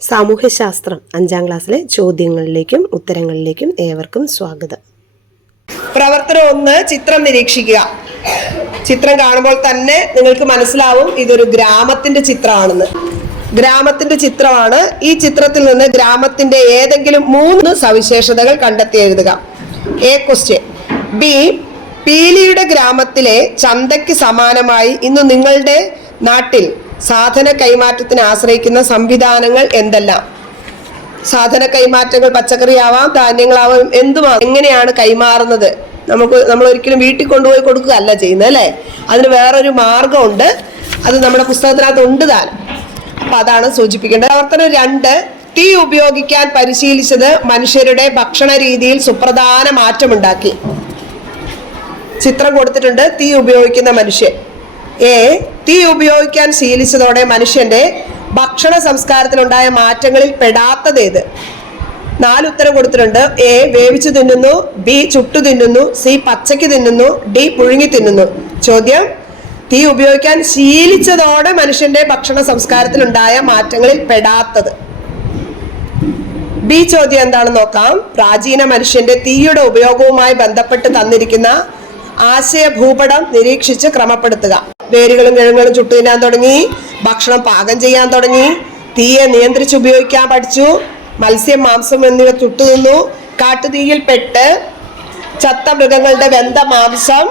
സാമൂഹ്യശാസ്ത്രം അഞ്ചാം ക്ലാസ്സിലെ ചോദ്യങ്ങളിലേക്കും ഉത്തരങ്ങളിലേക്കും ഏവർക്കും സ്വാഗതം. പ്രവർത്തനം ഒന്ന് ചിത്രം നിരീക്ഷിക്കുക. ചിത്രം കാണുമ്പോൾ തന്നെ നിങ്ങൾക്ക് മനസ്സിലാവും ഇതൊരു ഗ്രാമത്തിന്റെ ചിത്രമാണെന്ന്. ഗ്രാമത്തിന്റെ ചിത്രമാണ്. ഈ ചിത്രത്തിൽ നിന്ന് ഗ്രാമത്തിന്റെ ഏതെങ്കിലും മൂന്ന് സവിശേഷതകൾ കണ്ടെത്തി എഴുതുക. എ ക്വസ്റ്റ്യൻ ബി പീലിയുടെ ഗ്രാമത്തിലെ ചന്തയ്ക്ക് സമാനമായി ഇന്ന് നിങ്ങളുടെ നാട്ടിൽ സാധന കൈമാറ്റത്തിന് ആശ്രയിക്കുന്ന സംവിധാനങ്ങൾ എന്തെല്ലാം? സാധന കൈമാറ്റങ്ങൾ പച്ചക്കറിയാവാം ധാന്യങ്ങളാവാം എന്തുമാവാം എങ്ങനെയാണ് കൈമാറുന്നത്? നമുക്ക് നമ്മൾ ഒരിക്കലും വീട്ടിൽ കൊണ്ടുപോയി കൊടുക്കുകയല്ല ചെയ്യുന്നത് അല്ലേ? അതിന് വേറൊരു മാർഗമുണ്ട് അത് നമ്മുടെ പുസ്തകത്തിനകത്ത് ഉണ്ട് താൻ അപ്പൊ അതാണ് സൂചിപ്പിക്കേണ്ടത്. പ്രവർത്തനം രണ്ട് തീ ഉപയോഗിക്കാൻ പരിശീലിച്ചത് മനുഷ്യരുടെ ഭക്ഷണ രീതിയിൽ സുപ്രധാന മാറ്റമുണ്ടാക്കി. ചിത്രം കൊടുത്തിട്ടുണ്ട് തീ ഉപയോഗിക്കുന്ന മനുഷ്യൻ. എ തീ ഉപയോഗിക്കാൻ ശീലിച്ചതോടെ മനുഷ്യന്റെ ഭക്ഷണ സംസ്കാരത്തിലുണ്ടായ മാറ്റങ്ങളിൽ പെടാത്തതേത് നാല് ഉത്തരം കൊടുത്തിട്ടുണ്ട്. എ വേവിച്ചു തിന്നുന്നു. ബി ചുട്ടു തിന്നുന്നു. സി പച്ചയ്ക്ക് തിന്നുന്നു. ഡി പുഴുങ്ങി തിന്നുന്നു. ചോദ്യം തീ ഉപയോഗിക്കാൻ ശീലിച്ചതോടെ മനുഷ്യന്റെ ഭക്ഷണ സംസ്കാരത്തിലുണ്ടായ മാറ്റങ്ങളിൽ പെടാത്തത്. ബി ചോദ്യം എന്താണെന്ന് നോക്കാം. പ്രാചീന മനുഷ്യന്റെ തീയുടെ ഉപയോഗവുമായി ബന്ധപ്പെട്ട് തന്നിരിക്കുന്ന ആശയ ഭൂപടം നിരീക്ഷിച്ച് ക്രമപ്പെടുത്തുക. വേരുകളും കിഴങ്ങുകളും ചുട്ടു തിന്നാൻ തുടങ്ങി. ഭക്ഷണം പാകം ചെയ്യാൻ തുടങ്ങി. തീയെ നിയന്ത്രിച്ച് ഉപയോഗിക്കാൻ പഠിച്ചു. മത്സ്യം മാംസം എന്നിവ ചുട്ടു തിന്നു കാട്ടുതീയിൽ പെട്ട് ചത്ത മൃഗങ്ങളുടെ വെന്ത മാംസം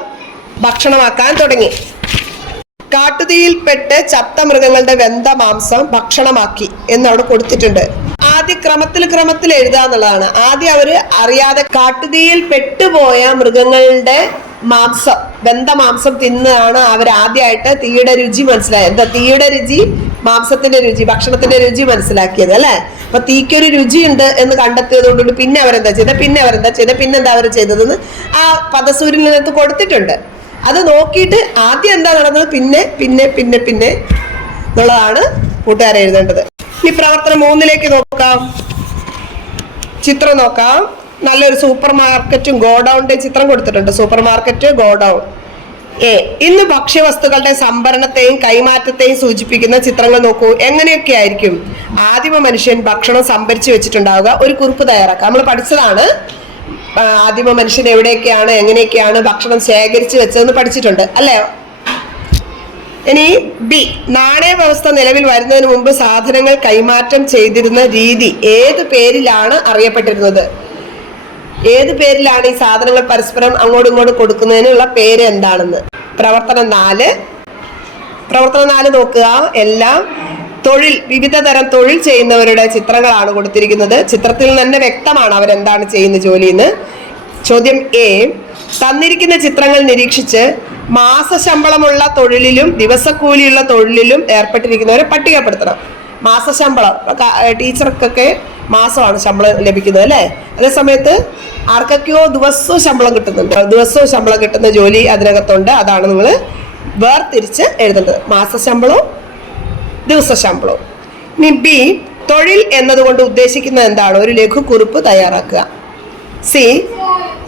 ഭക്ഷണമാക്കാൻ തുടങ്ങി. കാട്ടുതീയിൽപ്പെട്ട് ചത്ത മൃഗങ്ങളുടെ വെന്ത മാംസം ഭക്ഷണമാക്കി എന്നവിടെ കൊടുത്തിട്ടുണ്ട്. ആദ്യ ക്രമത്തിൽ ക്രമത്തിൽ എഴുതുക എന്നുള്ളതാണ് ആദ്യം അവർ അറിയാതെ കാട്ടുതീയിൽ പെട്ടുപോയ മൃഗങ്ങളുടെ മാംസം വെന്ത മാംസം തിന്നാണ് അവർ ആദ്യമായിട്ട് തീയുടെ രുചി മനസ്സിലായത്. എന്താ തീയുടെ രുചി? മാംസത്തിന്റെ രുചി ഭക്ഷണത്തിന്റെ രുചി മനസ്സിലാക്കിയത് അല്ലെ? അപ്പൊ തീക്കൊരു രുചിയുണ്ട് എന്ന് കണ്ടെത്തിയത് കണ്ടെത്തിയതുകൊണ്ട് പിന്നെ അവരെന്താ ചെയ്തത്? പിന്നെ അവരെന്താ ചെയ്തത്? പിന്നെന്താ അവർ ചെയ്തതെന്ന് ആ പദസൂര്യനകത്ത് കൊടുത്തിട്ടുണ്ട്. അത് നോക്കിയിട്ട് ആദ്യം എന്താ നടന്നത്? പിന്നെ പിന്നെ പിന്നെ പിന്നെ എന്നുള്ളതാണ് കൂട്ടുകാരെ എഴുതേണ്ടത്. ഈ പ്രവർത്തനം മൂന്നിലേക്ക് നോക്കാം. ചിത്രം നോക്കാം. നല്ലൊരു സൂപ്പർ മാർക്കറ്റും ഗോഡൌണിന്റെ ചിത്രം കൊടുത്തിട്ടുണ്ട്. Super market godown. എ ഇന്ന് ഭക്ഷ്യവസ്തുക്കളുടെ സംഭരണത്തെയും കൈമാറ്റത്തെയും സൂചിപ്പിക്കുന്ന ചിത്രങ്ങൾ നോക്കൂ. എങ്ങനെയൊക്കെ ആയിരിക്കും? ആദിമ മനുഷ്യൻ ഭക്ഷണം സംഭരിച്ചു വെച്ചിട്ടുണ്ടാവുക. ഒരു കുറിപ്പ് തയ്യാറാക്കുക നമ്മൾ പഠിച്ചതാണ്. ആദിമ മനുഷ്യൻ എവിടെയൊക്കെയാണ് എങ്ങനെയൊക്കെയാണ് ഭക്ഷണം ശേഖരിച്ചു വെച്ചതെന്ന് പഠിച്ചിട്ടുണ്ട്. അല്ലേ? ഇനി ബി നാണയ വ്യവസ്ഥ നിലവിൽ വരുന്നതിന് മുമ്പ് സാധനങ്ങൾ കൈമാറ്റം ചെയ്തിരുന്ന രീതി ഏത് പേരിലാണ് അറിയപ്പെട്ടിരുന്നത്? ഏത് പേരിലാണ് ഈ സാധനങ്ങൾ പരസ്പരം അങ്ങോട്ടും ഇങ്ങോട്ടും കൊടുക്കുന്നതിനുള്ള പേര് എന്താണെന്ന്? പ്രവർത്തനം നാല്. പ്രവർത്തനം നാല് നോക്കുക. എല്ലാം തൊഴിൽ വിവിധ തരം തൊഴിൽ ചെയ്യുന്നവരുടെ ചിത്രങ്ങളാണ് കൊടുത്തിരിക്കുന്നത്. ചിത്രത്തിൽ തന്നെ വ്യക്തമാണ് അവരെന്താണ് ചെയ്യുന്ന ജോലിയെന്ന് ചോദ്യം എ. തന്നിരിക്കുന്ന ചിത്രങ്ങൾ നിരീക്ഷിച്ച് മാസശമ്പളമുള്ള തൊഴിലിലും ദിവസക്കൂലിയുള്ള തൊഴിലിലും ഏർപ്പെട്ടിരിക്കുന്നവരെ പട്ടികപ്പെടുത്തണം. മാസശമ്പളം. ടീച്ചർക്കൊക്കെ മാസമാണ് ശമ്പളം ലഭിക്കുന്നത് അല്ലേ? അതേ സമയത്ത് ആർക്കൊക്കെയോ ദിവസവും ശമ്പളം കിട്ടുന്നുണ്ട്. ദിവസവും ശമ്പളം കിട്ടുന്ന ജോലി അതിനകത്തുണ്ട്. അതാണ് നിങ്ങൾ വേർതിരിച്ച് എഴുതേണ്ടത് മാസശമ്പളവും ദിവസശമ്പളവും. ഇനി ബി തൊഴിൽ എന്നതുകൊണ്ട് ഉദ്ദേശിക്കുന്നത് എന്താണ്? ഒരു ലഘുക്കുറിപ്പ് തയ്യാറാക്കുക. സി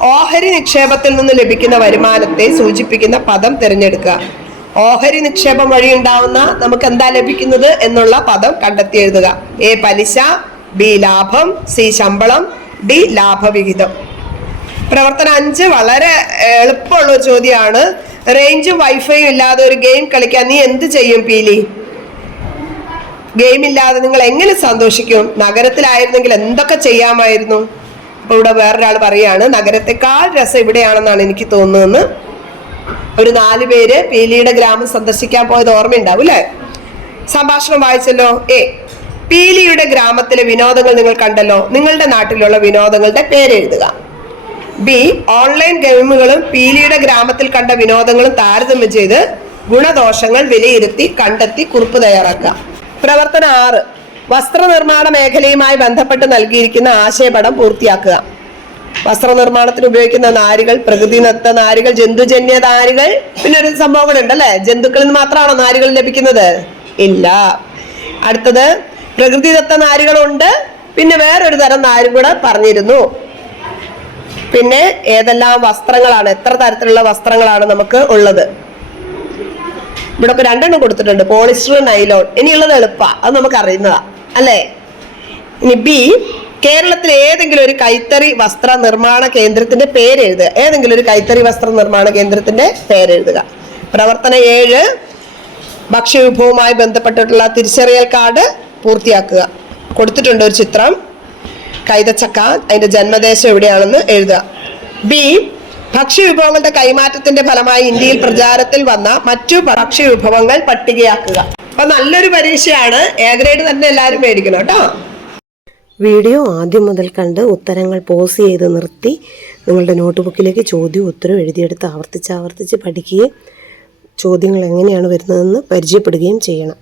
ഓഹരി നിക്ഷേപത്തിൽ നിന്ന് ലഭിക്കുന്ന വരുമാനത്തെ സൂചിപ്പിക്കുന്ന പദം തിരഞ്ഞെടുക്കുക. ഓഹരി നിക്ഷേപം വഴി ഉണ്ടാവുന്ന നമുക്ക് എന്താ ലഭിക്കുന്നത് എന്നുള്ള പദം കണ്ടെത്തി എഴുതുക. എ പലിശ ബി ലാഭം സി ശമ്പളം ഡി ലാഭവിഹിതം. പ്രവർത്തനം അഞ്ച് വളരെ എളുപ്പമുള്ള ഒരു ചോദ്യമാണ്. റേഞ്ചും വൈഫൈയും ഇല്ലാതെ ഒരു ഗെയിം കളിക്കാൻ നീ എന്ത് ചെയ്യും പീലി? ഗെയിം ഇല്ലാതെ നിങ്ങൾ എങ്ങനെ സന്തോഷിക്കും? നഗരത്തിലായിരുന്നെങ്കിൽ എന്തൊക്കെ ചെയ്യാമായിരുന്നു? അപ്പൊ ഇവിടെ വേറൊരാൾ പറയാണ് നഗരത്തെക്കാൾ രസം ഇവിടെയാണെന്നാണ് എനിക്ക് തോന്നുന്നതെന്ന് ഒരു നാല് പേര് പീലിയുടെ ഗ്രാമം സന്ദർശിക്കാൻ പോയത് ഓർമ്മയുണ്ടാവും അല്ലേ? സംഭാഷണം വായിച്ചല്ലോ? എ പീലിയുടെ ഗ്രാമത്തിലെ വിനോദങ്ങൾ നിങ്ങൾ കണ്ടല്ലോ. നിങ്ങളുടെ നാട്ടിലുള്ള വിനോദങ്ങളുടെ പേരെഴുതുക. ബി ഓൺലൈൻ ഗെയിമുകളും പീലിയുടെ ഗ്രാമത്തിൽ കണ്ട വിനോദങ്ങളും താരതമ്യം ചെയ്ത് ഗുണദോഷങ്ങൾ വിലയിരുത്തി കണ്ടെത്തി കുറിപ്പ് തയ്യാറാക്കുക. പ്രവർത്തന ആറ് വസ്ത്രനിർമ്മാണ മേഖലയുമായി ബന്ധപ്പെട്ട് നൽകിയിരിക്കുന്ന ആശയപടം പൂർത്തിയാക്കുക. വസ്ത്രനിർമ്മാണത്തിന് ഉപയോഗിക്കുന്ന നാരുകൾ പ്രകൃതിദത്ത നാരുകൾ ജന്തുജന്യ നാരുകൾ. പിന്നെ ഒരു സംഭവം ഉണ്ട് ഉണ്ടല്ലേ ജന്തുക്കളിൽ നിന്ന് മാത്രമാണോ നാരുകൾ ലഭിക്കുന്നത്? ഇല്ല. അടുത്തത് പ്രകൃതിദത്ത നാരുകളുണ്ട്. പിന്നെ വേറൊരു തരം നാരും കൂടെ പറഞ്ഞിരുന്നു. പിന്നെ ഏതെല്ലാം വസ്ത്രങ്ങളാണ് എത്ര തരത്തിലുള്ള വസ്ത്രങ്ങളാണ് നമുക്ക് ഉള്ളത്? ഇവിടെ ഇപ്പൊ രണ്ടെണ്ണം കൊടുത്തിട്ടുണ്ട്. Polyester nylon. ഇനിയുള്ളത് എളുപ്പ. അത് നമുക്ക് അറിയുന്നതാ. അല്ലേ? ഇനി ബി കേരളത്തിലെ ഏതെങ്കിലും ഒരു കൈത്തറി വസ്ത്ര നിർമ്മാണ കേന്ദ്രത്തിന്റെ പേര് എഴുതുക. ഏതെങ്കിലും ഒരു കൈത്തറി വസ്ത്ര നിർമ്മാണ കേന്ദ്രത്തിന്റെ പേര് എഴുതുക. പ്രവർത്തനം ഏഴ് ഭക്ഷ്യവിഭവവുമായി ബന്ധപ്പെട്ടിട്ടുള്ള തിരിച്ചറിയൽ കാർഡ് പൂർത്തിയാക്കുക. കൊടുത്തിട്ടുണ്ട് ഒരു ചിത്രം. കൈതച്ചക്ക അതിന്റെ ജന്മദേശം എവിടെയാണെന്ന് എഴുതുക. ബി ഭക്ഷ്യവിഭവങ്ങളുടെ കൈമാറ്റത്തിന്റെ ഫലമായി ഇന്ത്യയിൽ പ്രചാരത്തിൽ വന്ന മറ്റു ഭക്ഷ്യവിഭവങ്ങൾ പട്ടികയാക്കുക. അപ്പൊ നല്ലൊരു പരീക്ഷയാണ്. എ ഗ്രേഡ് തന്നെ എല്ലാവരും മേടിക്കണം കേട്ടോ. വീഡിയോ ആദ്യം മുതൽ കണ്ട് ഉത്തരങ്ങൾ പോസ് ചെയ്ത് നിർത്തി നിങ്ങളുടെ നോട്ട് ബുക്കിലേക്ക് ചോദ്യവും ഉത്തരവും എഴുതിയെടുത്ത് ആവർത്തിച്ച് ആവർത്തിച്ച് പഠിക്കുകയും ചോദ്യങ്ങൾ എങ്ങനെയാണ് വരുന്നതെന്ന് പരിചയപ്പെടുകയും ചെയ്യണം.